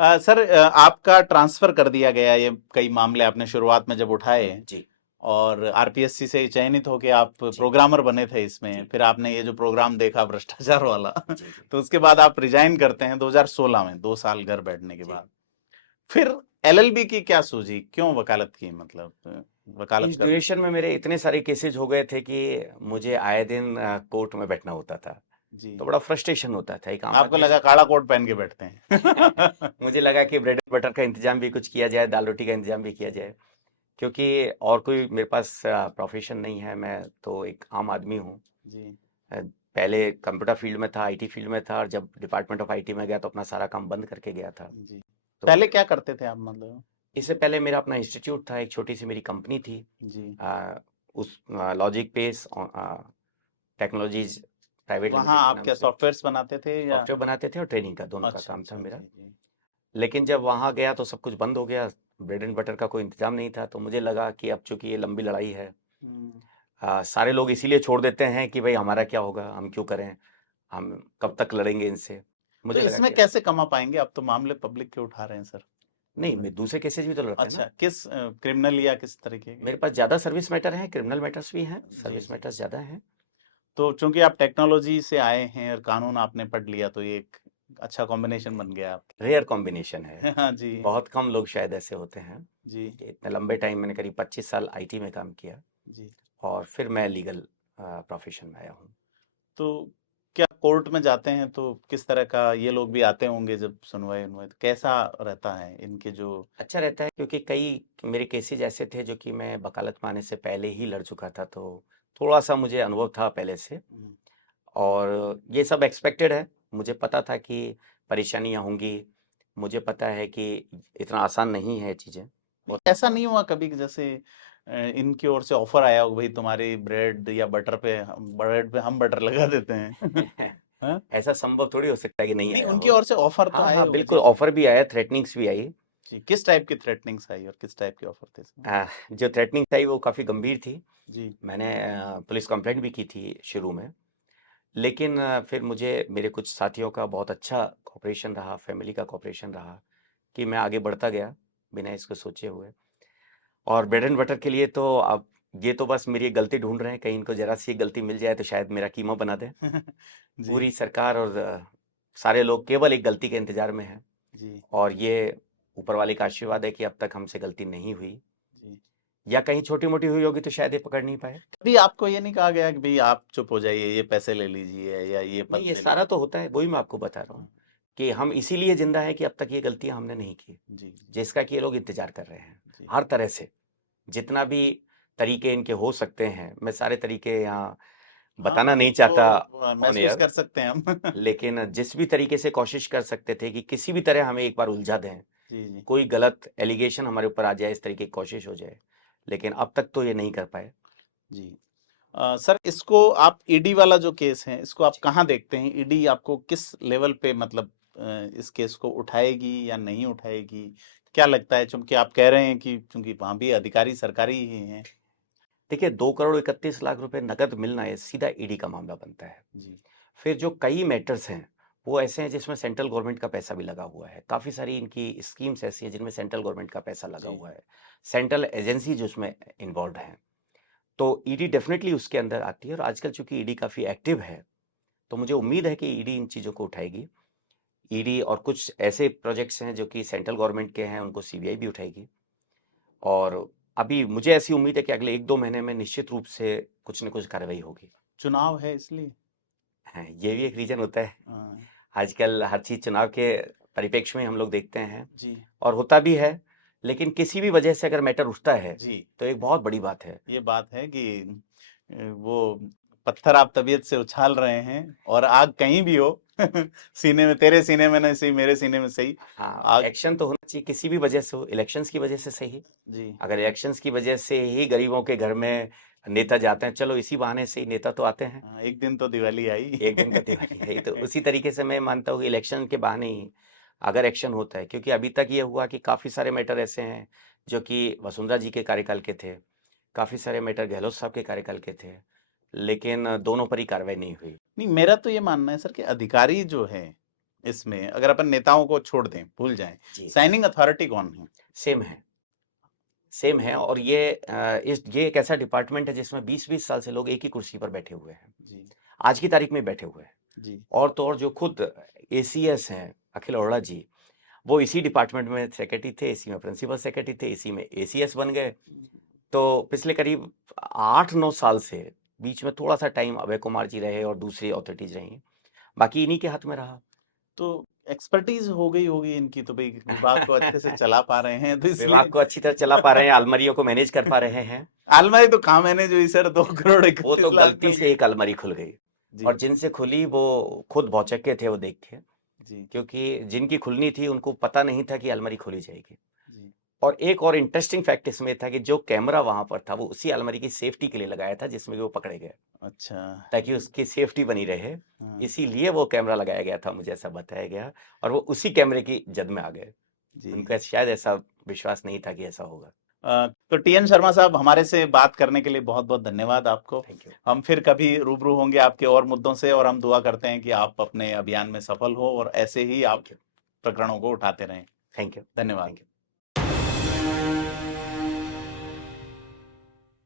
Sir, आपका transfer कर दिया गया, ये कई मामले आपने शुरुआत में जब उठाए, जी, और आरपीएससी से चयनित होके आप जी, प्रोग्रामर बने थे इसमें, जी, फिर आपने ये जो प्रोग्राम देखा भ्रष्टाचार वाला जी, जी, तो उसके बाद आप रिजाइन करते हैं 2016 में, 2 साल घर बैठने के जी। बाद। फिर एलएलबी की क्या सूझी, क्यों वकालत की, मतलब वकालत इस करना? ड्यूरेशन में मेरे इतने सारे केसेस हो गए थे कि मुझे आए दिन कोर्ट में बैठना होता था। जी। तो बड़ा फ्रस्ट्रेशन होता था, एक आम आपको आदमी लगा से। काला कोट पहन के बैठते हैं? मुझे लगा कि ब्रेड एंड बटर का इंतजाम भी कुछ किया जाए, दाल रोटी का इंतजाम भी किया जाए, क्योंकि और कोई मेरे पास प्रोफेशन नहीं है। मैं तो एक आम आदमी हूँ। जी। पहले कंप्यूटर फील्ड में था, आईटी फील्ड में था, और जब डिपार्टमेंट ऑफ आईटी में गया तो अपना सारा काम बंद करके गया था। जी। तो पहले क्या करते थे आप, मतलब? इससे पहले मेरा अपना इंस्टीट्यूट था, एक छोटी सी मेरी कंपनी थी। जी। उस लॉजिक पेस टेक्नोलॉजीज प्राइवेट वहाँ लिमिटेड के आप नाम क्या से सॉफ्टवेयर्स बनाते थे या? सॉफ्टवेयर बनाते थे, और ट्रेनिंग का दोनों का अच्छा, काम था अच्छा, मेरा। जी, जी। लेकिन जब वहाँ गया तो सब कुछ बंद हो गया। ब्रेड एंड बटर का कोई इंतजाम नहीं था, तो मुझे लगा कि अब चूंकि ये लंबी लड़ाई है, हम्म। सारे लोग इसीलिए छोड़ देते हैं कि भाई हमारा क्या होगा, हम क्यों करें, हम कब तक लड़ेंगे इनसे। तो मुझे लगा इसमें कि कैसे कमा पाएंगे? आप तो मामले पब्लिक के उठा रहे हैं, सर। नहीं, मैं दूसरे केसेस भी तो लड़ते हैं ना। अच्छा, किस क्रिमिनल या किस तरीके के? मेरे पास ज़्यादा सर्विस मैटर हैं, क्रिमिनल मैटर्स भी हैं, जी, सर्विस जी। मैटर्स ज़्यादा हैं। तो चूंकि आप टेक्नोलॉजी से आए हैं और कानून आपने पढ़ लिया, तो ये एक अच्छा कॉम्बिनेशन बन गया आपके रेयर कॉम्बिनेशन है। लिए। हाँ जी। बहुत कम लोग शायद ऐसे होते हैं जी। कि इतने लंबे टाइम, मैंने करीब 25 साल आईटी में काम किया, जी। और फिर मैं लीगल प्रोफेशन में आया हूँ। तो क्या कोर्ट में जाते हैं तो किस तरह का, ये लोग भी आते होंगे जब सुनवाई उनवाई, तो कैसा रहता है इनके जो? अच्छा रहता है, क्योंकि कई मेरे केसेज ऐसे थे जो कि मैं वकालत में आने से पहले ही लड़ चुका था, तो थोड़ा सा मुझे अनुभव था पहले से। हम्म। और ये सब एक्सपेक्टेड है। मुझे पता था कि परेशानियां होंगी। मुझे पता है कि इतना आसान नहीं है चीज़ें। नहीं, ऐसा नहीं हुआ कभी कि जैसे इनकी ओर से ऑफर आया हो, भाई तुम्हारी ब्रेड या बटर पे, ब्रेड पे हम बटर लगा देते हैं? हाँ? ऐसा संभव थोड़ी हो सकता है कि नहीं नहीं, आया उनकी हो। ओर से ऑफर तो हाँ आए हाँ, होंगे, बिल्कुल जी जी। ऑफर भी आया, थ्रेटनिंग्स भी आई। जी, किस टाइप की थ्रेटनिंग्स आई और किस टाइप की ऑफर थे इसमें? जो थ्रेटनिंग आई वो काफ़ी गंभीर थी। जी। मैंने पुलिस कंप्लेंट भी की थी शुरू में। लेकिन फिर मुझे मेरे कुछ साथियों का बहुत अच्छा कॉपरेशन रहा, फैमिली का कॉपरेशन रहा, कि मैं आगे बढ़ता गया बिना इसको सोचे हुए। और ब्रेड एंड बटर के लिए तो अब ये तो बस मेरी एक गलती ढूंढ रहे हैं, कहीं इनको जरा सी गलती मिल जाए तो शायद मेरा कीमा बना दें। जी। पूरी सरकार और सारे लोग केवल एक गलती के इंतजार में हैं। जी। और ये ऊपर वाले का आशीर्वाद है कि अब तक हमसे गलती नहीं हुई, जी। या कहीं छोटी मोटी हुई होगी तो शायद ये पकड़ नहीं पाए। कभी आपको ये नहीं कहा गया कि भाई आप चुप हो जाइए, ये पैसे ले लीजिए या ये नहीं, पद ये ले सारा लीजिए? तो होता है, वही मैं आपको बता रहा हूँ हाँ, कि हम इसीलिए जिंदा हैं कि अब तक ये गलतियां हमने नहीं की, जी। जिसका कि ये लोग इंतजार कर रहे हैं। जी। हर तरह से जितना भी तरीके इनके हो सकते हैं, मैं सारे तरीके यहाँ हाँ, बताना वो नहीं चाहता तो ऑन महसूस एयर। कर सकते हैं हम। लेकिन जिस भी तरीके से कोशिश कर सकते थे कि किसी भी तरह हमें एक बार उलझा दें, जी। जी। कोई गलत एलिगेशन हमारे ऊपर आ जाए, इस तरीके की कोशिश हो जाए, लेकिन अब तक तो ये नहीं कर पाए। जी। सर, इसको आप ईडी वाला जो केस है, इसको आप जी। कहाँ देखते हैं? ईडी आपको किस लेवल पे, मतलब इस केस को उठाएगी या नहीं उठाएगी? क्या लगता है, चूंकि आप कह रहे हैं कि चूंकि वहां भी अधिकारी सरकारी ही हैं? देखिए, 2 करोड़ 31 लाख रुपए नकद मिलना है, सीधा ईडी का मामला बनता है। जी। फिर जो कई मैटर्स हैं, वो ऐसे हैं जिसमें सेंट्रल गवर्नमेंट का पैसा भी लगा हुआ है। काफ़ी सारी इनकी स्कीम्स ऐसी हैं जिनमें सेंट्रल गवर्नमेंट का पैसा लगा जी। हुआ है। सेंट्रल एजेंसी जो उसमें इन्वॉल्व हैं। तो ईडी डेफिनेटली उसके अंदर आती है, और आजकल चूंकि ईडी काफ़ी एक्टिव है, तो मुझे उम्मीद है कि ईडी इन चीज़ों को उठाएगी। ईडी और कुछ ऐसे प्रोजेक्ट्स हैं जो कि सेंट्रल गवर्नमेंट के हैं, उनको सीबीआई भी उठाएगी। और अभी मुझे ऐसी उम्मीद है कि अगले 1-2 महीने में निश्चित रूप से कुछ न कुछ कार्रवाई होगी। चुनाव है इसलिए। हैं, ये भी एक रीजन होता है। हाँ, आजकल हर चीज़ चुनाव के परिप्रेक्ष्य में हम लोग देखते हैं, जी। और होता भी है। लेकिन किसी भी वजह से अगर मैटर उठता है जी। तो एक बहुत बड़ी बात है। ये बात है कि वो पत्थर आप तबीयत से उछाल रहे हैं, और आग कहीं भी हो सीने में, तेरे सीने में नहीं सही, मेरे सीने में सही। हाँ, आग। एक्शन तो होना चाहिए किसी भी वजह से हो, इलेक्शंस की वजह से सही। जी। अगर इलेक्शंस की वजह से ही गरीबों के घर में नेता जाते हैं, चलो इसी बहाने से ही नेता तो आते हैं। हाँ, एक दिन तो दिवाली आई। एक दिन का दिवाली है ही, तो उसी तरीके से मैं मानता हूँ कि इलेक्शन के बहाने ही अगर एक्शन होता है, क्योंकि अभी तक ये हुआ कि काफ़ी सारे मैटर ऐसे हैं जो कि वसुंधरा जी के कार्यकाल के थे, काफ़ी सारे मैटर गहलोत साहब के कार्यकाल के थे, लेकिन दोनों पर ही कार्रवाई नहीं हुई। नहीं, मेरा तो ये मानना है सर कि अधिकारी जो है इसमें अगर अपन नेताओं को छोड़ दें, भूल जाएं, जी साइनिंग अथॉरिटी कौन है? सेम है और ये एक ऐसा डिपार्टमेंट है जिसमें 20-20 साल से लोग एक ही कुर्सी पर बैठे हुए हैं, जी आज की तारीख में बैठे हुए हैं। जी और तो और जो खुद एसीएस हैं अखिल अरोड़ा जी, वो इसी डिपार्टमेंट में सेक्रेटरी थे, इसी में प्रिंसिपल सेक्रेटरी थे, इसी में एसीएस बन गए। तो पिछले करीब 8-9 साल से बीच में थोड़ा सा टाइम अभय कुमार जी रहे और दूसरी अथॉरिटीज रही, बाकी इन्हीं के हाथ में रहा। तो एक्सपर्टीज हो गई होगी इनकी, तो भाई विभाग को अच्छे से चला पा रहे हैं तो विभाग इसलिए। को अच्छी तरह चला पा रहे हैं, अलमारियों को मैनेज कर पा रहे हैं। अलमारी तो कहाँ मैनेज हुई सर, 2 करोड़ वो 31 तो लाख गलती मिल से गए। एक अलमारी खुल गई जी और जिनसे खुली वो खुद भौचक्के थे वो देख के, जी क्योंकि जिनकी खुलनी थी उनको पता नहीं था कि अलमारी खोली जाएगी। जी और एक और इंटरेस्टिंग फैक्ट इसमें था कि जो कैमरा वहां पर था वो उसी अलमारी की सेफ्टी के लिए लगाया था जिसमें कि वो पकड़े गए, अच्छा। ताकि उसकी सेफ्टी बनी रहे, हाँ इसीलिए वो कैमरा लगाया गया था, मुझे ऐसा बताया गया। और वो उसी कैमरे की जद में आ गए, जी। उनका शायद ऐसा विश्वास नहीं था कि ऐसा होगा। तो टीएन शर्मा साहब, हमारे से बात करने के लिए बहुत बहुत धन्यवाद आपको। Thank you. हम फिर कभी रूबरू होंगे आपके और मुद्दों से, और हम दुआ करते हैं कि आप अपने अभियान में सफल हो और ऐसे ही आप थैंक यू। प्रकरणों को उठाते रहें। Thank you. धन्यवाद। Thank you.